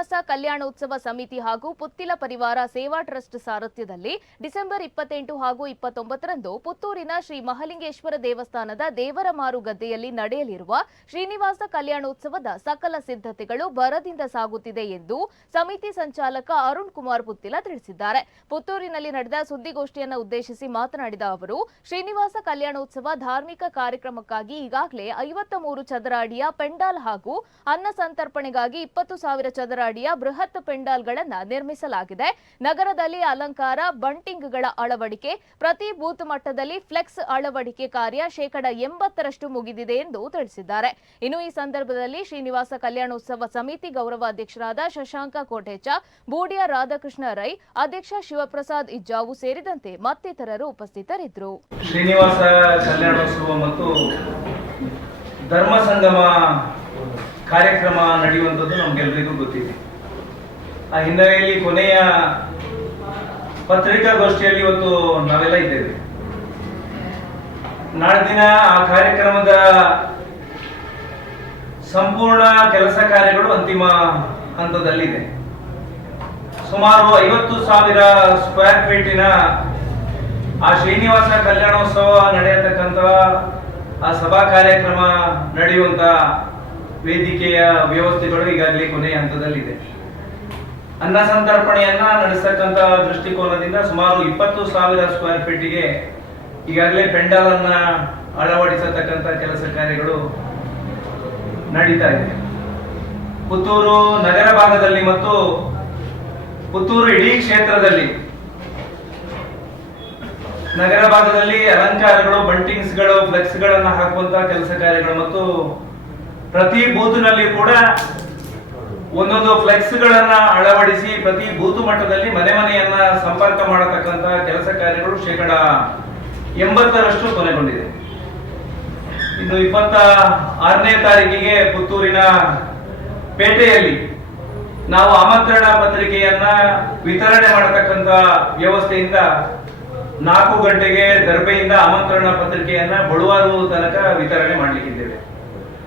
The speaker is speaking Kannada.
ಶ್ರೀನಿವಾಸ ಕಲ್ಯಾಣೋತ್ಸವ ಸಮಿತಿ ಹಾಗೂ ಪುತ್ತಿಲ ಪರಿವಾರ ಸೇವಾ ಟ್ರಸ್ಟ್ ಸಾರಥ್ಯದಲ್ಲಿ ಡಿಸೆಂಬರ್ ಇಪ್ಪತ್ತೆಂಟು ಹಾಗೂ ಇಪ್ಪತ್ತೊಂಬತ್ತರಂದು ಪುತ್ತೂರಿನ ಶ್ರೀ ಮಹಲಿಂಗೇಶ್ವರ ದೇವಸ್ಥಾನದ ದೇವರ ಮಾರು ಗದ್ದೆಯಲ್ಲಿ ನಡೆಯಲಿರುವ ಶ್ರೀನಿವಾಸ ಕಲ್ಯಾಣೋತ್ಸವದ ಸಕಲ ಸಿದ್ಧತೆಗಳು ಭರದಿಂದ ಸಾಗುತ್ತಿದೆ ಎಂದು ಸಮಿತಿ ಸಂಚಾಲಕ ಅರುಣ್ ಕುಮಾರ್ ಪುತ್ತಿಲ ತಿಳಿಸಿದ್ದಾರೆ. ಪುತ್ತೂರಿನಲ್ಲಿ ನಡೆದ ಸುದ್ದಿಗೋಷ್ಠಿಯನ್ನು ಉದ್ದೇಶಿಸಿ ಮಾತನಾಡಿದ ಅವರು, ಶ್ರೀನಿವಾಸ ಕಲ್ಯಾಣೋತ್ಸವ ಧಾರ್ಮಿಕ ಕಾರ್ಯಕ್ರಮಕ್ಕಾಗಿ ಈಗಾಗಲೇ ಐವತ್ತ ಮೂರು ಚದರ ಅಡಿಯ ಪೆಂಡಾಲ್ ಹಾಗೂ ಅನ್ನ ಸಂತರ್ಪಣೆಗಾಗಿ ಇಪ್ಪತ್ತು ಸಾವಿರ ಚದರ ಅಡಿಯ ಬೃಹತ್ ಪೆಂಡಾಲ್ಗಳನ್ನು ನಿರ್ಮಿಸಲಾಗಿದೆ. ನಗರದಲ್ಲಿ ಅಲಂಕಾರ, ಬಂಟಿಂಗ್ಗಳ ಅಳವಡಿಕೆ, ಪ್ರತಿ ಬೂತ್ ಮಟ್ಟದಲ್ಲಿ ಫ್ಲೆಕ್ಸ್ ಅಳವಡಿಕೆ ಕಾರ್ಯ ಶೇಕಡ ಎಂಬತ್ತರಷ್ಟು ಮುಗಿದಿದೆ ಎಂದು ತಿಳಿಸಿದ್ದಾರೆ. ಇನ್ನು ಈ ಸಂದರ್ಭದಲ್ಲಿ ಶ್ರೀನಿವಾಸ ಕಲ್ಯಾಣೋತ್ಸವ ಸಮಿತಿ ಗೌರವಾಧ್ಯಕ್ಷರಾದ ಶಶಾಂಕ ಕೋಟೆಚ ಬೂಡಿಯ ರಾಧಾಕೃಷ್ಣ ರೈ, ಅಧ್ಯಕ್ಷ ಶಿವಪ್ರಸಾದ್ ಇಜ್ಜಾವು ಸೇರಿದಂತೆ ಮತ್ತಿತರರು ಉಪಸ್ಥಿತರಿದ್ದರು. ಶ್ರೀನಿವಾಸ ಕಲ್ಯಾಣೋತ್ಸವ ಮತ್ತು ಧರ್ಮ ಸಂಗಮ ಕಾರ್ಯಕ್ರಮ ನಡೆಯುವಂಥದ್ದು ನಮ್ಗೆಲ್ರಿಗೂ ಗೊತ್ತಿದೆ. ಆ ಹಿನ್ನೆಲೆಯಲ್ಲಿ ಕೊನೆಯ ಪತ್ರಿಕಾಗೋಷ್ಠಿಯಲ್ಲಿ ಇವತ್ತು ನಾವೆಲ್ಲ ಇದ್ದೇವೆ. ನಾಳೆ ಆ ಕಾರ್ಯಕ್ರಮದ ಸಂಪೂರ್ಣ ಕೆಲಸ ಕಾರ್ಯಗಳು ಅಂತಿಮ ಹಂತದಲ್ಲಿದೆ. ಸುಮಾರು ಐವತ್ತು ಸಾವಿರ ಸ್ಕ್ವೇರ್ ಫೀಟಿನ ಆ ಶ್ರೀನಿವಾಸ ಕಲ್ಯಾಣೋತ್ಸವ ನಡೆಯತಕ್ಕಂಥ ಆ ಸಭಾ ಕಾರ್ಯಕ್ರಮ ನಡೆಯುವಂತ ವೇದಿಕೆಯ ವ್ಯವಸ್ಥೆಗಳು ಈಗಾಗಲೇ ಕೊನೆಯ ಹಂತದಲ್ಲಿದೆ. ಅನ್ನ ಸಂತರ್ಪಣೆಯನ್ನ ನಡೆಸತಕ್ಕಂತ ದೃಷ್ಟಿಕೋನದಿಂದ ಸುಮಾರು ಇಪ್ಪತ್ತು ಸಾವಿರ ಸ್ಕ್ವೇರ್ ಫೀಟಿಗೆ ಈಗಾಗಲೇ ಪೆಂಡಲ್ ಅನ್ನ ಅಳವಡಿಸತಕ್ಕಂತ ಕೆಲಸ ಕಾರ್ಯಗಳು ನಡೀತಾ ಇದೆ. ಪುತ್ತೂರು ನಗರ ಭಾಗದಲ್ಲಿ ಮತ್ತು ಪುತ್ತೂರು ಇಡೀ ಕ್ಷೇತ್ರದಲ್ಲಿ ನಗರ ಭಾಗದಲ್ಲಿ ಅಲಂಕಾರಗಳು ಬಂಟಿಂಗ್ಸ್ಗಳು ಫ್ಲೆಕ್ಸ್ಗಳನ್ನು ಹಾಕುವಂತಹ ಕೆಲಸ ಕಾರ್ಯಗಳು ಮತ್ತು ಪ್ರತಿ ಬೂತ್ನಲ್ಲಿ ಕೂಡ ಒಂದೊಂದು ಫ್ಲೆಕ್ಸ್ಗಳನ್ನ ಅಳವಡಿಸಿ ಪ್ರತಿ ಬೂತ್ ಮಟ್ಟದಲ್ಲಿ ಮನೆ ಮನೆಯನ್ನ ಸಂಪರ್ಕ ಮಾಡತಕ್ಕಂತ ಕೆಲಸ ಕಾರ್ಯಗಳು ಶೇಕಡ ಎಂಬತ್ತರಷ್ಟು ಕೊನೆಗೊಂಡಿದೆ. ಇನ್ನು ಇಪ್ಪತ್ತ ಆರನೇ ತಾರೀಕಿಗೆ ಪುತ್ತೂರಿನ ಪೇಟೆಯಲ್ಲಿ ನಾವು ಆಮಂತ್ರಣ ಪತ್ರಿಕೆಯನ್ನ ವಿತರಣೆ ಮಾಡತಕ್ಕಂತ ವ್ಯವಸ್ಥೆಯಿಂದ ನಾಲ್ಕು ಗಂಟೆಗೆ ದರ್ಬೆಯಿಂದ ಆಮಂತ್ರಣ ಪತ್ರಿಕೆಯನ್ನ ಬಳುವಾರು ತನಕ ವಿತರಣೆ ಮಾಡಲಿಕ್ಕಿದ್ದೇವೆ.